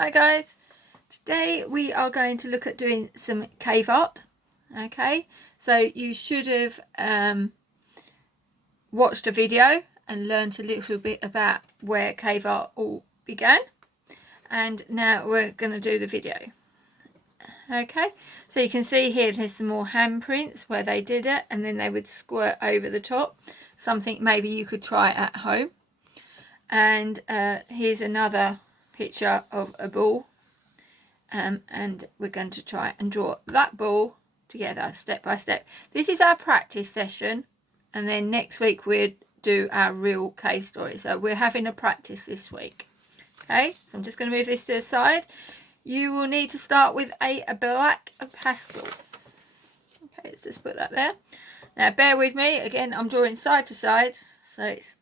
Hi guys, today we are going to look at doing some cave art. Okay, so you should have watched a video and learnt a little bit about where cave art all began, and now we're going to do the video. Okay, so you can see here there's some more handprints where they did it and then they would squirt over the top, something maybe you could try at home. And here's another picture of a ball, and we're going to try and draw that ball together step by step. This is our practice session, and then next week we'll do our real cave story. So we're having a practice this week. Okay, so I'm just going to move this to the side. You will need to start with a black pastel. Okay, let's just put that there. Now bear with me, again I'm drawing side to side, so it's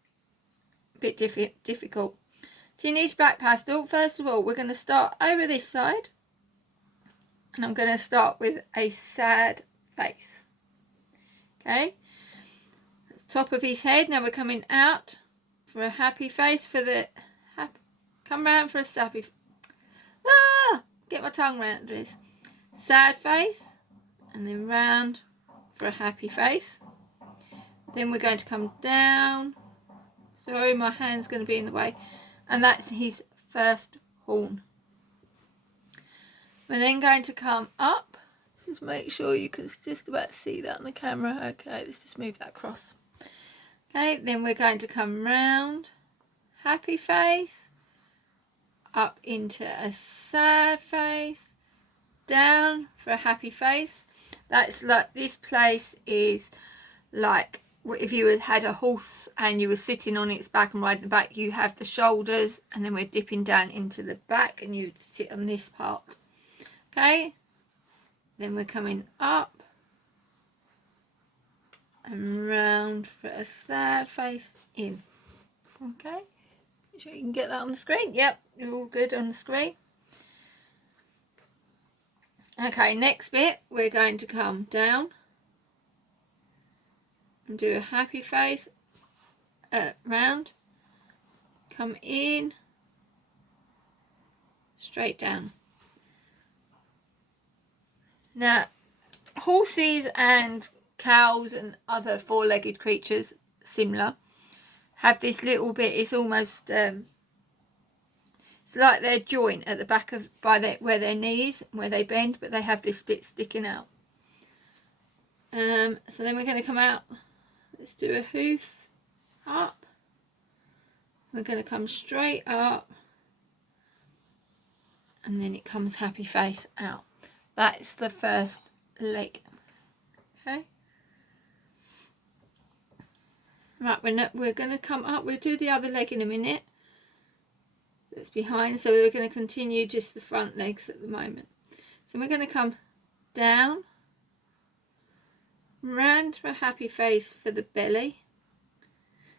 a bit difficult. So you need black pastel. First of all, we're going to start over this side, and I'm going to start with a sad face. Okay, that's top of his head. Now we're coming out for a happy face. For the come round for a sappy. Get my tongue round this. Sad face, and then round for a happy face. Then we're going to come down. Sorry, my hand's going to be in the way. And that's his first horn. We're then going to come up. Just make sure you can just about see that on the camera. Okay, let's just move that across. Okay, then we're going to come round. Happy face. Up into a sad face. Down for a happy face. That's like, this place is like, if you had a horse and you were sitting on its back and riding the back, you have the shoulders, and then we're dipping down into the back and you'd sit on this part. Okay, then we're coming up and round for a sad face in. Okay, make sure you can get that on the screen. Yep, you're all good on the screen. Okay, next bit we're going to come down and do a happy face, round, come in, straight down. Now, horses and cows and other four-legged creatures, similar, have this little bit, it's almost, it's like their joint at the back of, where their knees, where they bend, but they have this bit sticking out. So then we're going to come out. Let's do a hoof up. We're going to come straight up, and then it comes happy face out. That's the first leg. Okay. Right, we're going to come up. We'll do the other leg in a minute. That's behind. So we're going to continue just the front legs at the moment. So we're going to come down. Round for a happy face for the belly.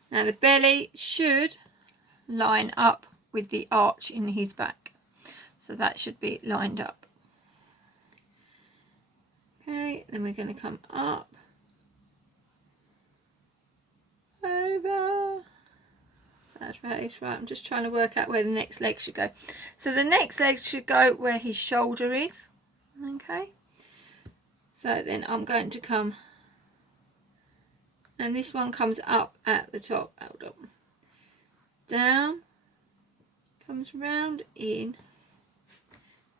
Now the belly should line up with the arch in his back, so that should be lined up. Okay, then we're going to come up, over, sad face. Right, I'm just trying to work out where the next leg should go. So the next leg should go where his shoulder is. Okay, so then I'm going to come, and this one comes up at the top. Hold on. Down, comes round in.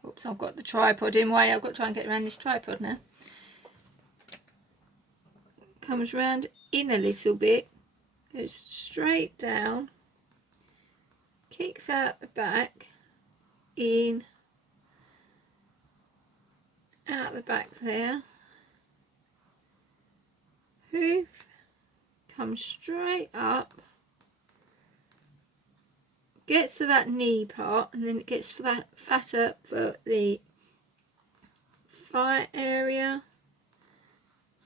Oops, I've got the tripod in way. I've got to try and get around this tripod now. Comes round in a little bit, goes straight down, kicks out the back, in, out the back there, hoof, comes straight up, gets to that knee part, and then it gets fatter for the thigh area,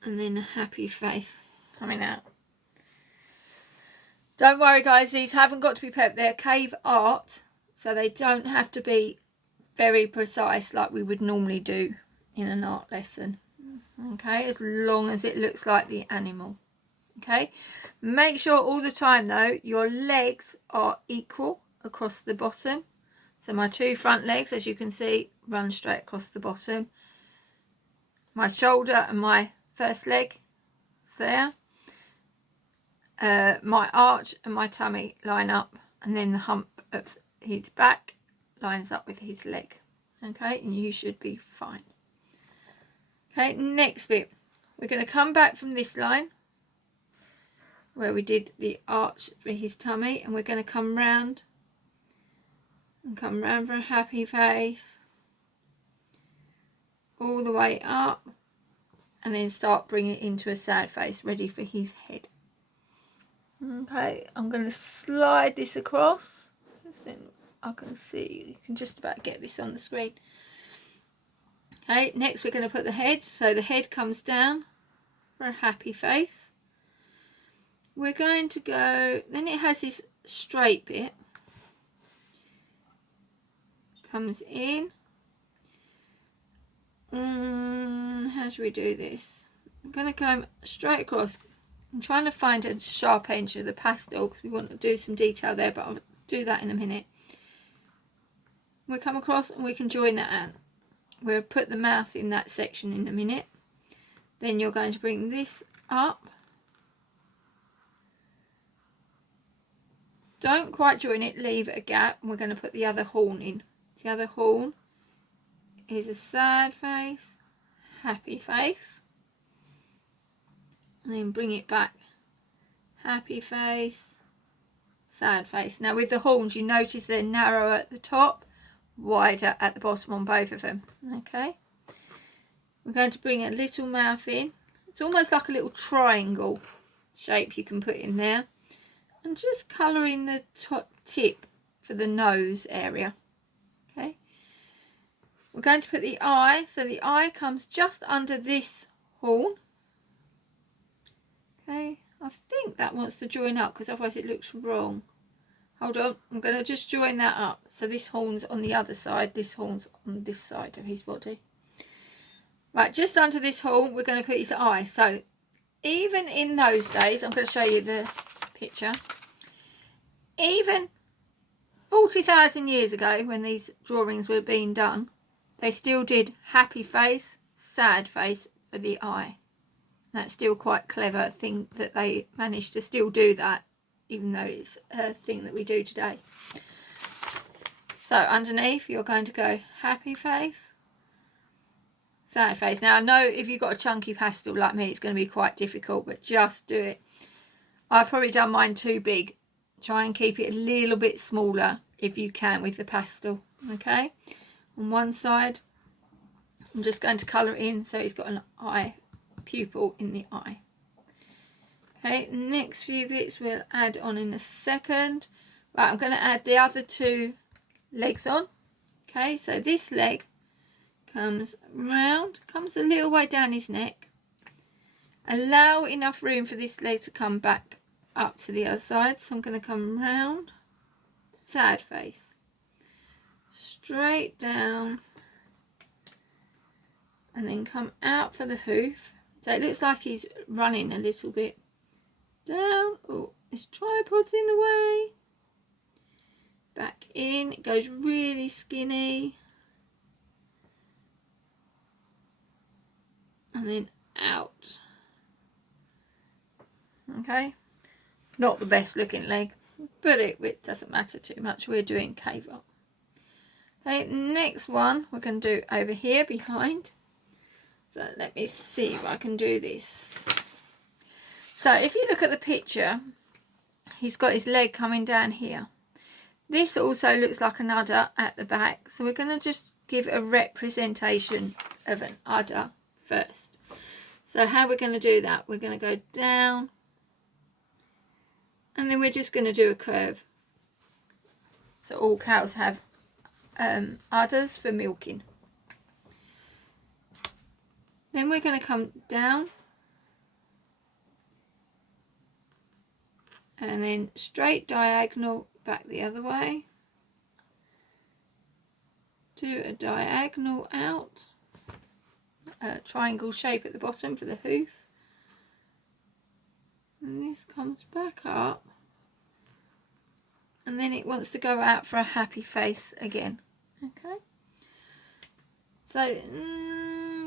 and then a happy face coming out. Don't worry guys, these haven't got to be perfect. They're cave art, so they don't have to be very precise like we would normally do in an art lesson. Okay, as long as it looks like the animal. Okay, make sure all the time though your legs are equal across the bottom, So my two front legs, as you can see, run straight across the bottom. My shoulder and my first leg there. My arch and my tummy line up, and then the hump of his back lines up with his leg. Okay, and you should be fine. Okay, next bit. We're going to come back from this line where we did the arch for his tummy, and we're going to come round and come round for a happy face all the way up, and then start bringing it into a sad face ready for his head. Okay, I'm going to slide this across, then I can see, you can just about get this on the screen. Okay, next we're going to put the head, so the head comes down for a happy face. We're going to go, then it has this straight bit, comes in. How should we do this? I'm going to come straight across. I'm trying to find a sharp edge of the pastel because we want to do some detail there, but I'll do that in a minute. We come across and we can join that out. We'll put the mouth in that section in a minute. Then you're going to bring this up. Don't quite join it, leave a gap, and we're going to put the other horn in. The other horn is a sad face, happy face, and then bring it back, happy face, sad face. Now with the horns, you notice they're narrower at the top, wider at the bottom on both of them. Okay, we're going to bring a little mouth in. It's almost like a little triangle shape you can put in there, and just colour in the top tip for the nose area. Okay, we're going to put the eye, so the eye comes just under this horn. Okay, I think that wants to join up because otherwise it looks wrong. Hold on, I'm going to just join that up. So this horn's on the other side, this horn's on this side of his body. Right, just under this horn we're going to put his eye. So even in those days, I'm going to show you the picture. Even 40,000 years ago when these drawings were being done, they still did happy face, sad face for the eye. That's still quite a clever thing that they managed to still do that, even though it's a thing that we do today. So underneath you're going to go happy face, sad face. Now I know if you've got a chunky pastel like me it's going to be quite difficult, but just do it. I've probably done mine too big. Try and keep it a little bit smaller if you can with the pastel. Okay, on one side I'm just going to colour it in so it's got an eye pupil in the eye. Okay, next few bits we'll add on in a second. Right, I'm going to add the other two legs on. Okay, so this leg comes round, comes a little way down his neck. Allow enough room for this leg to come back up to the other side. So I'm going to come round, sad face, straight down, and then come out for the hoof. So it looks like he's running a little bit. Down. Oh, his tripod's in the way. Back in. It goes really skinny. And then out. Okay. Not the best looking leg, but it doesn't matter too much. We're doing cave up. Okay, next one we're going to do over here behind. So let me see if I can do this. So if you look at the picture, he's got his leg coming down here. This also looks like an udder at the back. So we're going to just give a representation of an udder first. So how we're going to do that, we're going to go down and then we're just going to do a curve. So all cows have udders for milking. Then we're going to come down and then straight diagonal back the other way. Do a diagonal out, a triangle shape at the bottom for the hoof. And this comes back up and then it wants to go out for a happy face again. Okay, so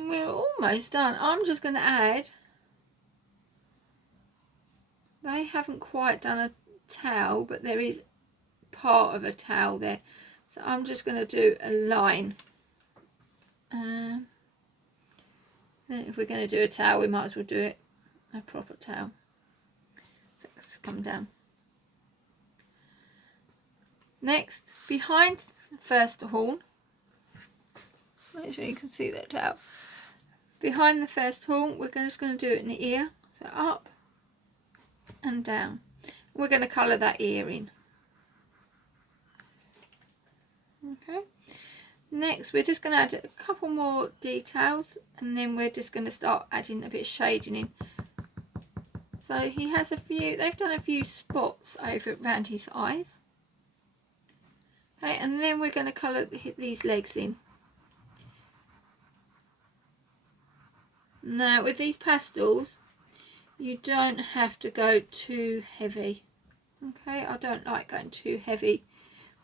we're almost done. I'm just going to add, they haven't quite done a towel, but there is part of a towel there, so I'm just going to do a line. If we're going to do a towel, we might as well do it a proper towel. So just come down. Next, behind the first horn, make sure you can see that towel. Behind the first horn, we're just going to do it in the ear, so up and down. We're going to colour that ear in. Okay. Next, we're just going to add a couple more details, and then we're just going to start adding a bit of shading in. So he has a few, they've done a few spots over around his eyes. Okay, and then we're going to colour these legs in. Now with these pastels, you don't have to go too heavy. Okay, I don't like going too heavy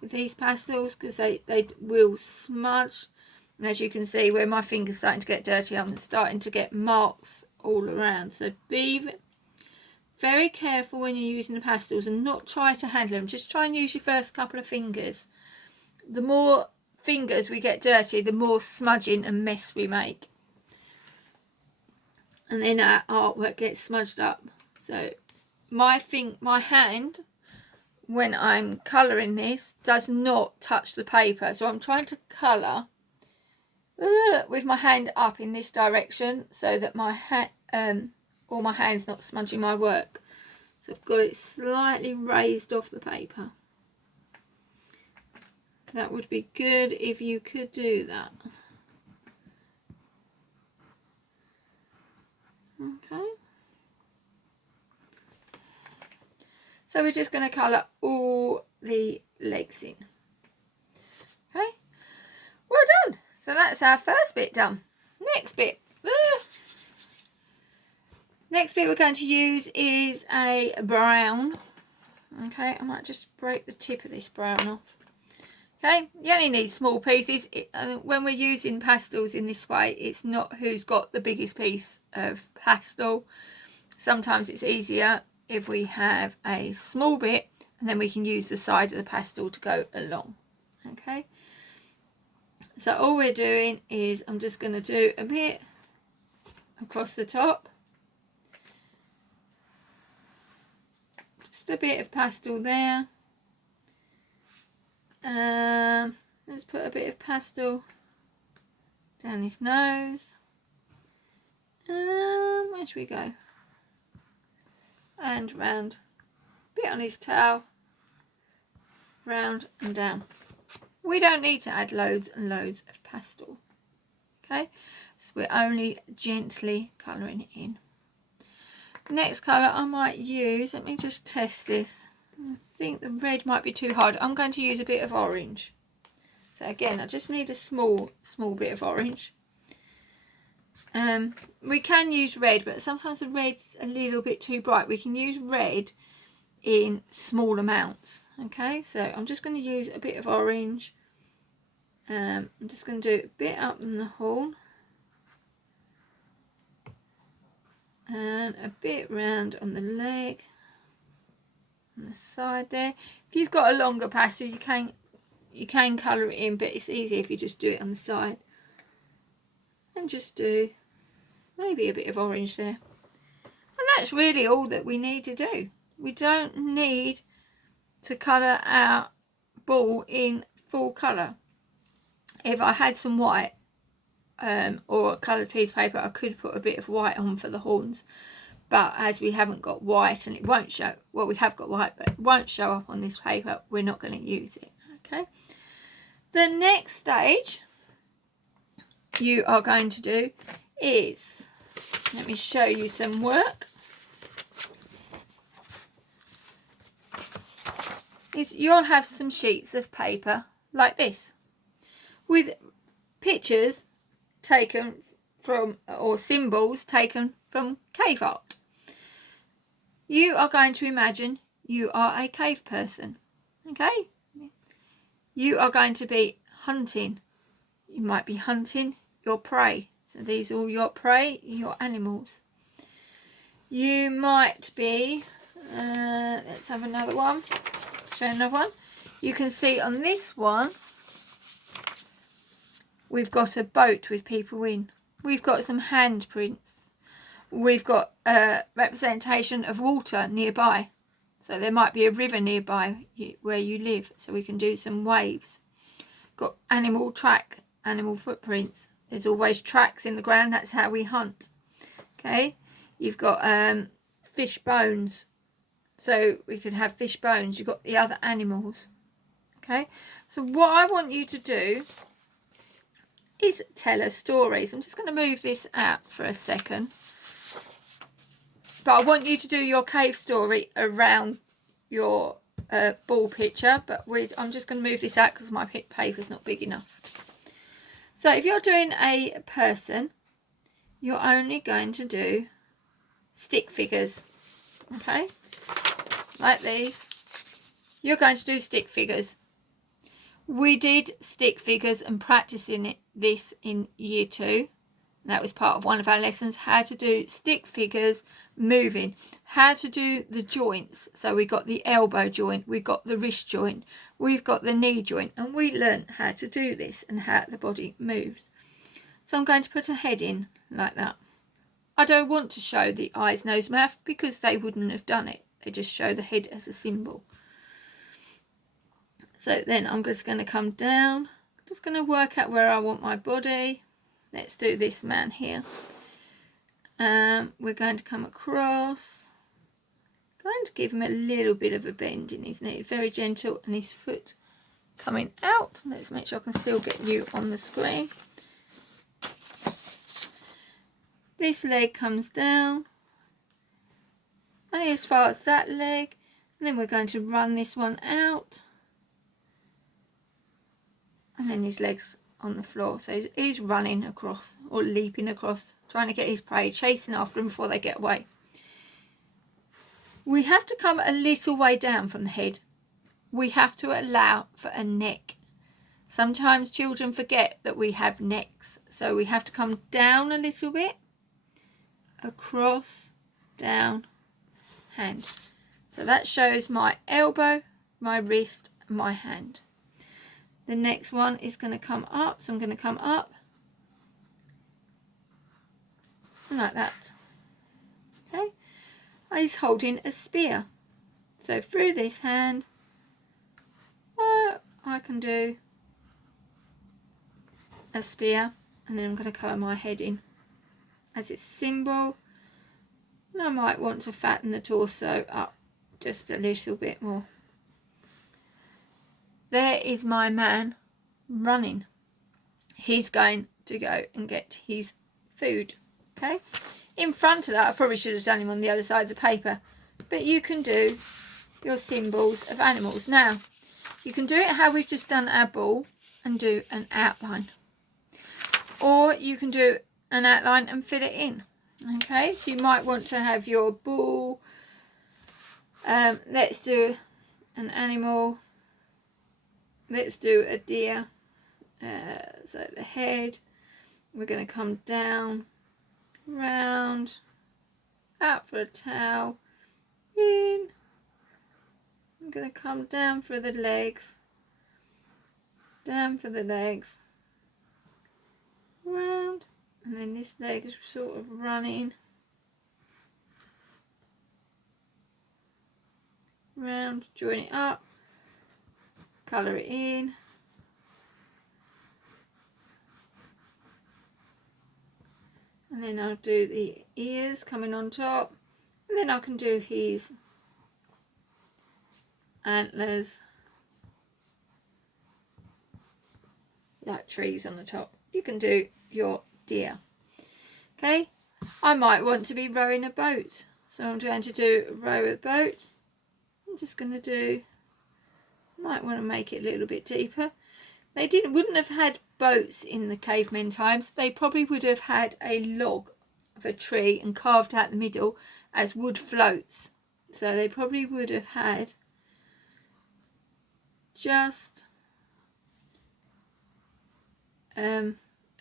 with these pastels because they will smudge, and as you can see where my finger's starting to get dirty, I'm starting to get marks all around. So be very careful when you're using the pastels and not try to handle them. Just try and use your first couple of fingers. The more fingers we get dirty, the more smudging and mess we make, and then our artwork gets smudged up. So my hand, when I'm colouring this, does not touch the paper, so I'm trying to colour with my hand up in this direction so that my or my hand's not smudging my work. So I've got it slightly raised off the paper. That would be good if you could do that. Okay. So we're just going to colour all the legs in. Okay. Well done. So that's our first bit done. Next bit. Next bit we're going to use is a brown. Okay, I might just break the tip of this brown off. Okay, you only need small pieces. When we're using pastels in this way, it's not who's got the biggest piece of pastel. Sometimes it's easier if we have a small bit, and then we can use the side of the pastel to go along. Okay, so all we're doing is I'm just going to do a bit across the top. Just a bit of pastel there. Let's put a bit of pastel down his nose. Where should we go? And round. Bit on his tail. Round and down. We don't need to add loads and loads of pastel. Okay, so we're only gently colouring it in. Next colour I might use, let me just test this. I think the red might be too hard. I'm going to use a bit of orange. So again, I just need a small bit of orange. We can use red, but sometimes the red's a little bit too bright. We can use red in small amounts. Okay, so I'm just going to use a bit of orange. I'm just going to do a bit up in the horn. And a bit round on the leg, on the side there. If you've got a longer pastel, you can colour it in, but it's easier if you just do it on the side. And just do maybe a bit of orange there. And that's really all that we need to do. We don't need to colour our ball in full colour. If I had some white, or a coloured piece of paper, I could put a bit of white on for the horns, but as we haven't got white and it won't show, well, we have got white but it won't show up on this paper, we're not going to use it. Okay, the next stage you are going to do is, let me show you some work, is you'll have some sheets of paper like this with pictures taken from, or symbols taken from cave art. You are going to imagine you are a cave person. Okay, you are going to be hunting. You might be hunting your prey. So these are all your prey, your animals. You might be, let's have another one, show another one. You can see on this one, we've got a boat with people in. We've got some handprints. We've got a representation of water nearby. So there might be a river nearby where you live. So we can do some waves. Got animal track, animal footprints. There's always tracks in the ground. That's how we hunt. Okay. You've got fish bones. So we could have fish bones. You've got the other animals. Okay. So what I want you to do is tell us stories. I'm just going to move this out for a second. But I want you to do your cave story around your ball picture. But I'm just going to move this out because my paper's not big enough. So if you're doing a person, you're only going to do stick figures. Okay? Like these. You're going to do stick figures. We did stick figures and practicing this in year 2. That was part of one of our lessons, how to do stick figures moving, how to do the joints. So we got the elbow joint, we got the wrist joint, we've got the knee joint, and we learnt how to do this and how the body moves. So I'm going to put a head in like that. I don't want to show the eyes, nose, mouth because they wouldn't have done it. They just show the head as a symbol. So then I'm just going to come down, just going to work out where I want my body. Let's do this man here. We're going to come across, going to give him a little bit of a bend in his knee, very gentle, and his foot coming out. Let's make sure I can still get you on the screen. This leg comes down, only as far as that leg, and then we're going to run this one out. And then his legs on the floor. So he's running across or leaping across, trying to get his prey, chasing after them before they get away. We have to come a little way down from the head. We have to allow for a neck. Sometimes children forget that we have necks. So we have to come down a little bit, across, down, hand. So that shows my elbow, my wrist, and my hand. The next one is going to come up, so I'm going to come up like that. Okay, he's holding a spear. So through this hand, I can do a spear, and then I'm going to colour my head in as its symbol. And I might want to fatten the torso up just a little bit more. There is my man running. He's going to go and get his food. Okay. In front of that, I probably should have done him on the other side of the paper. But you can do your symbols of animals. Now, you can do it how we've just done our ball and do an outline. Or you can do an outline and fill it in. Okay. So you might want to have your ball. Let's do an animal. Let's do a deer. So the head, we're going to come down, round, out for a tail, in. I'm going to come down for the legs, down for the legs, round, and then this leg is sort of running round, join it up. Colour it in. And then I'll do the ears coming on top. And then I can do his antlers. Like trees on the top. You can do your deer. Okay. I might want to be rowing a boat. So I'm going to do row a boat. I'm just going to do... Might want to make it a little bit deeper. They wouldn't have had boats in the cavemen times. They probably would have had a log of a tree and carved out the middle as wood floats. So they probably would have had just a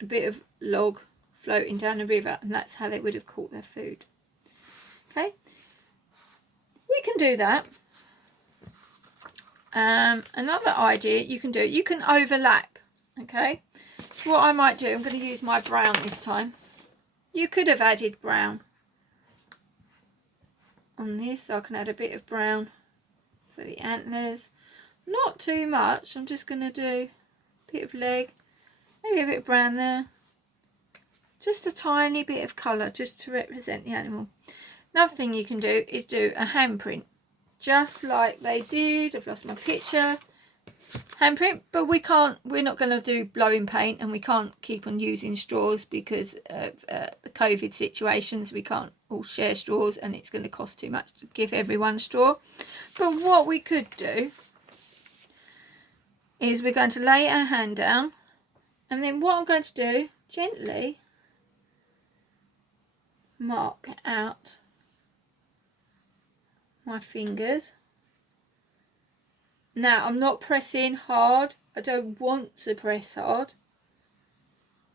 bit of log floating down the river, and that's how they would have caught their food. Okay, we can do that. Another idea you can do, you can overlap. Okay, so what I might do, I'm going to use my brown this time. You could have added brown on this, so I can add a bit of brown for the antlers. Not too much. I'm just going to do a bit of leg, maybe a bit of brown there. Just a tiny bit of colour just to represent the animal. Another thing you can do is do a handprint. Just like they did. I've lost my picture. Handprint, but we're not going to do blowing paint, and we can't keep on using straws because of the COVID situations. We can't all share straws, and it's going to cost too much to give everyone a straw. But what we could do is we're going to lay our hand down, and then what I'm going to do, gently mark out my fingers. Now, I'm not pressing hard. I don't want to press hard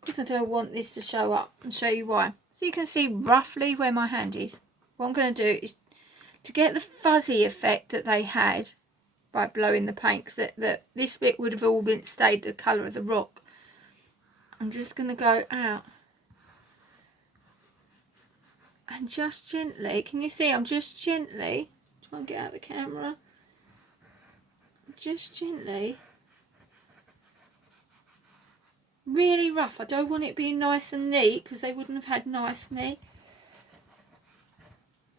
because I don't want this to show up, and show you why. So you can see roughly where my hand is. What I'm going to do is to get the fuzzy effect that they had by blowing the paint, because that this bit would have all been stayed the colour of the rock. I'm just going to go out and just gently, can you see I'm just gently, try and get out the camera, just gently, really rough. I don't want it being nice and neat because they wouldn't have had nice neat.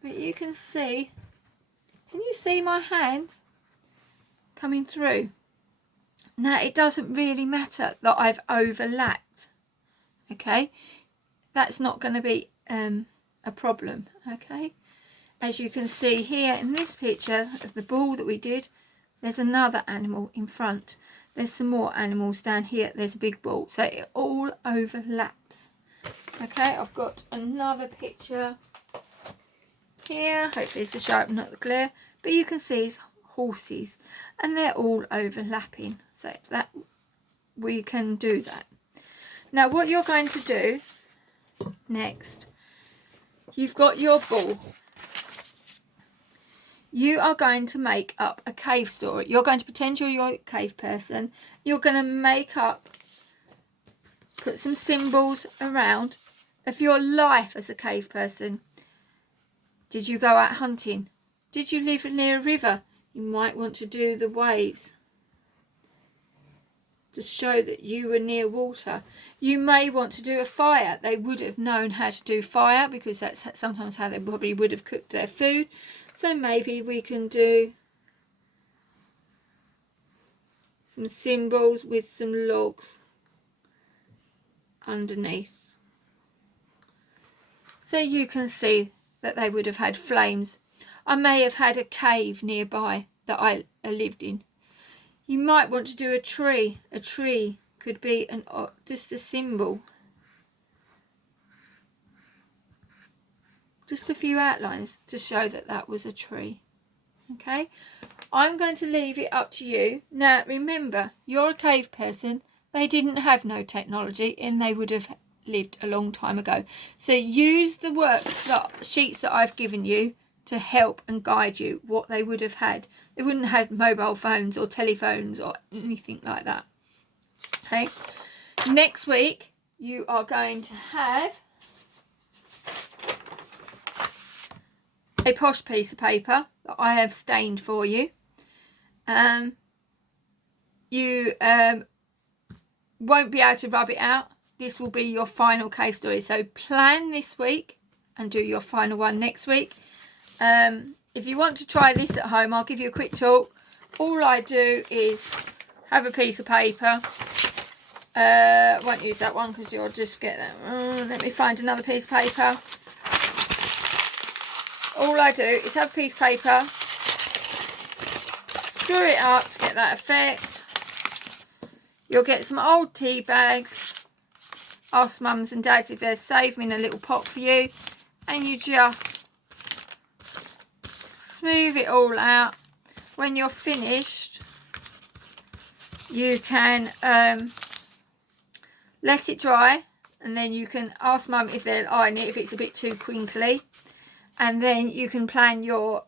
But you can see, can you see my hand coming through? Now it doesn't really matter that I've overlapped. Okay, that's not going to be a problem. Okay, as you can see here in this picture of the ball that we did, there's another animal in front. There's some more animals down here. There's a big ball. So it all overlaps. Okay, I've got another picture here. Hopefully it's the sharp, not the glare. But you can see it's horses. And they're all overlapping. So that we can do that. Now what you're going to do next, you've got your ball. You are going to make up a cave story. You're going to pretend you're a cave person. You're going to make up, put some symbols around of your life as a cave person. Did you go out hunting? Did you live near a river? You might want to do the waves to show that you were near water. You may want to do a fire. They would have known how to do fire because that's sometimes how they probably would have cooked their food. So maybe we can do some symbols with some logs underneath. So you can see that they would have had flames. I may have had a cave nearby that I lived in. You might want to do a tree. A tree could be just a symbol. Just a few outlines to show that that was a tree. Okay, I'm going to leave it up to you. Now remember, you're a cave person. They didn't have no technology and they would have lived a long time ago. So use the sheets that I've given you to help and guide you what they would have had. They wouldn't have mobile phones or telephones or anything like that. Okay, next week you are going to have a posh piece of paper that I have stained for you. You won't be able to rub it out. This will be your final cave story. So plan this week and do your final one next week. If you want to try this at home, I'll give you a quick talk. All I do is have a piece of paper. I won't use that one because you'll just get that. Let me find another piece of paper. All I do is have a piece of paper, screw it up to get that effect. You'll get some old tea bags. Ask mums and dads if they're safe in a little pot for you. And you just smooth it all out. When you're finished, you can let it dry, and then you can ask Mum if they'll iron it if it's a bit too crinkly, and then you can plan your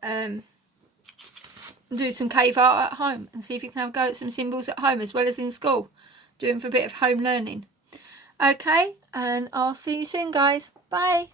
do some cave art at home and see if you can have a go at some symbols at home as well as in school, doing for a bit of home learning. Okay, and I'll see you soon, guys. Bye.